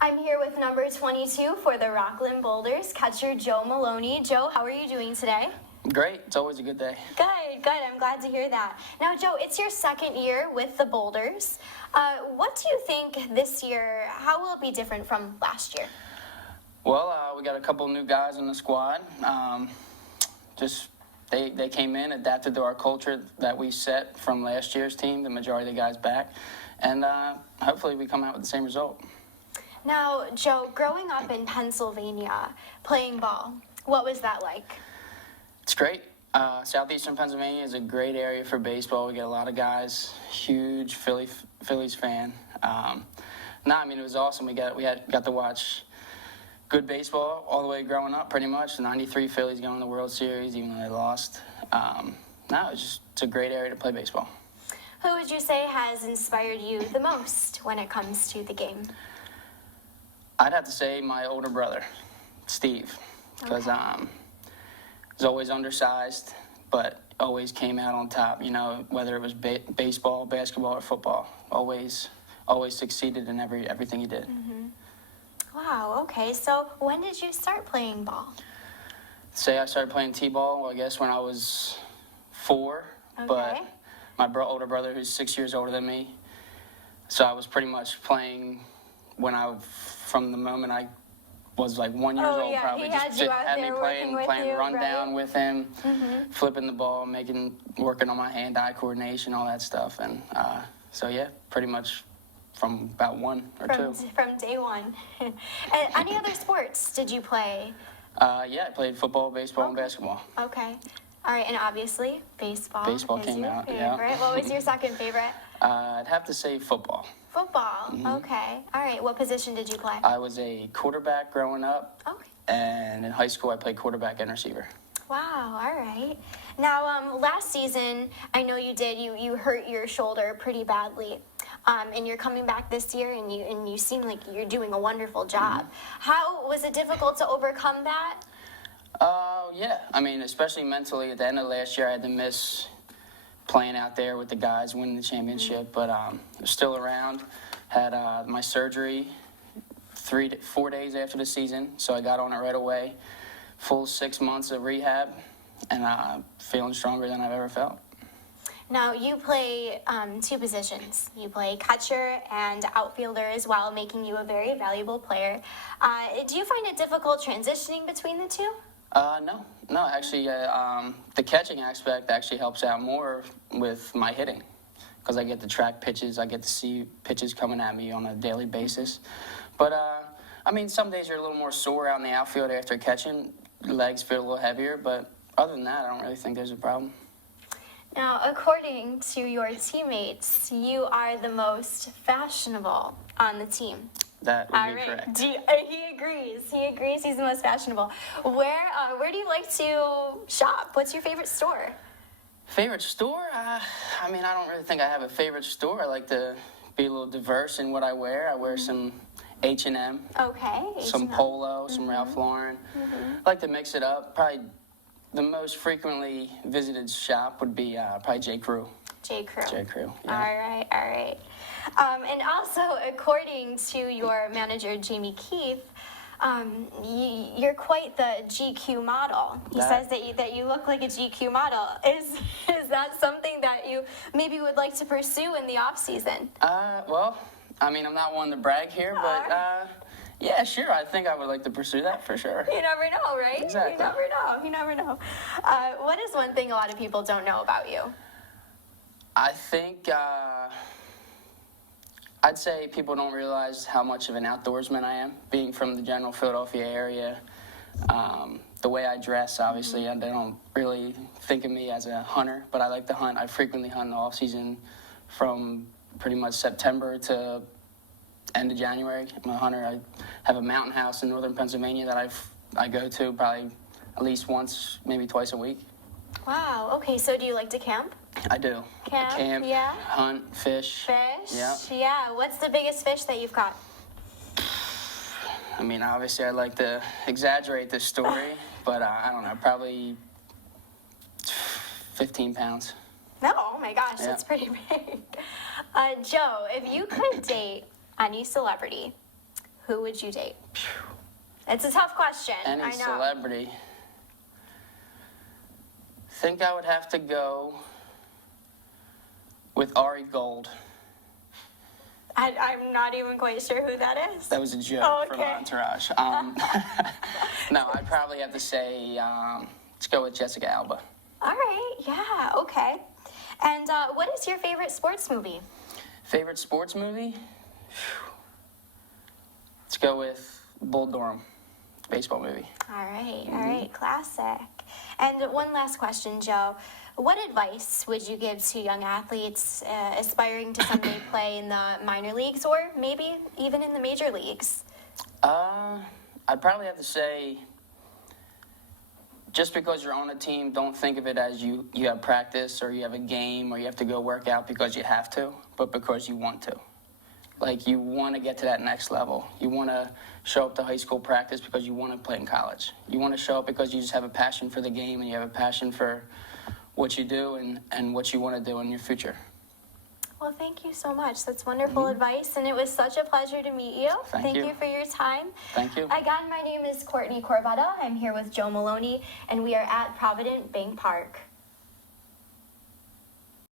I'm here with number 22 for the Rockland Boulders, catcher Joe Maloney. Joe, how are you doing today? Great. It's always a good day. Good, good. I'm glad to hear that. Now, Joe, it's your second year with the Boulders. What do you think this year, how will it be different from last year? Well, we got a couple new guys in the squad. They came in, adapted to our culture that we set from last year's team, the majority of the guys back, and hopefully we come out with the same result. Now, Joe, growing up in Pennsylvania, playing ball, what was that like? It's great. Southeastern Pennsylvania is a great area for baseball. We get a lot of guys, huge Phillies fan. It was awesome. We got to watch good baseball all the way growing up, pretty much. The '93 Phillies going to the World Series, even though they lost. It's a great area to play baseball. Who would you say has inspired you the most when it comes to the game? I'd have to say my older brother, Steve, because he's always undersized, but always came out on top. You know, whether it was baseball, basketball, or football, always succeeded in everything he did. Mm-hmm. Wow. Okay. So when did you start playing ball? Say I started playing t-ball, I guess, when I was 4. Okay. But my older brother, who's 6 years older than me, so I was pretty much playing from the moment I was like 1 year old, yeah. probably. He had Me playing rundown with him, flipping the ball, working on my hand-eye coordination, all that stuff. And pretty much from about 1 or 2. From day one. And any other sports did you play? I played football, baseball, and basketball. Okay. All right, and obviously baseball. Baseball came your out, favorite. yeah. What was your second favorite? I'd have to say football. Football. Okay. All right. What position did you play? I was a quarterback growing up. Okay. And in high school, I played quarterback and receiver. Wow. All right. Now, last season, I know you hurt your shoulder pretty badly, and you're coming back this year, and you seem like you're doing a wonderful job. How was it difficult to overcome that? Especially mentally. At the end of last year, I had to miss playing out there with the guys winning the championship, but still around. Had my surgery 4 days after the season, so I got on it right away. Full 6 months of rehab, and feeling stronger than I've ever felt. Now, you play 2 positions. You play catcher and outfielder as well, making you a very valuable player. Do you find it difficult transitioning between the two? No. Actually, the catching aspect actually helps out more with my hitting, because I get to track pitches. I get to see pitches coming at me on a daily basis. But some days you're a little more sore out in the outfield after catching. Legs feel a little heavier, but other than that, I don't really think there's a problem. Now, according to your teammates, you are the most fashionable on the team. That would be correct. He agrees. He agrees he's the most fashionable. Where do you like to shop? What's your favorite store? Favorite store? I don't really think I have a favorite store. I like to be a little diverse in what I wear. I wear some H&M. Okay. Some Polo, some Ralph Lauren. I like to mix it up. Probably the most frequently visited shop would be probably J. Crew. J. Crew. J. Crew, yeah. All right. And also, according to your manager, Jamie Keefe, you're quite the GQ model. He says that you look like a GQ model. Is that something that you maybe would like to pursue in the off season? I'm not one to brag here, but yeah, sure. I think I would like to pursue that for sure. You never know, right? Exactly. You never know. What is one thing a lot of people don't know about you? I think I'd say people don't realize how much of an outdoorsman I am, being from the general Philadelphia area. The way I dress, obviously, they don't really think of me as a hunter, but I like to hunt. I frequently hunt in the off season from pretty much September to end of January. I'm a hunter. I have a mountain house in northern Pennsylvania that I go to probably at least once, maybe twice a week. Wow. Okay. So do you like to camp? I do. Camp, yeah. Hunt, fish. Yeah. What's the biggest fish that you've caught? Obviously I'd like to exaggerate this story, but I don't know, probably 15 pounds. No, oh my gosh, Yeah. That's pretty big. Joe, if you could date any celebrity, who would you date? It's a tough question. Any I know. celebrity. Think I would have to go with Ari Gold. I'm not even quite sure who that is. That was a joke Oh, from okay. Entourage. No, I'd probably have to say, let's go with Jessica Alba. All right, yeah, okay. And what is your favorite sports movie? Favorite sports movie? Let's go with Bull Durham, baseball movie. All right, classic. And one last question, Joe. What advice would you give to young athletes aspiring to someday play in the minor leagues or maybe even in the major leagues? I'd probably have to say, just because you're on a team, don't think of it as you have practice or you have a game or you have to go work out because you have to, but because you want to. Like, you want to get to that next level. You want to show up to high school practice because you want to play in college. You want to show up because you just have a passion for the game and you have a passion for what you do and what you want to do in your future. Well, thank you so much. That's wonderful advice, and it was such a pleasure to meet you. Thank you. You for your time. Thank you. Again, my name is Courtney Corbetta. I'm here with Joe Maloney, and we are at Provident Bank Park.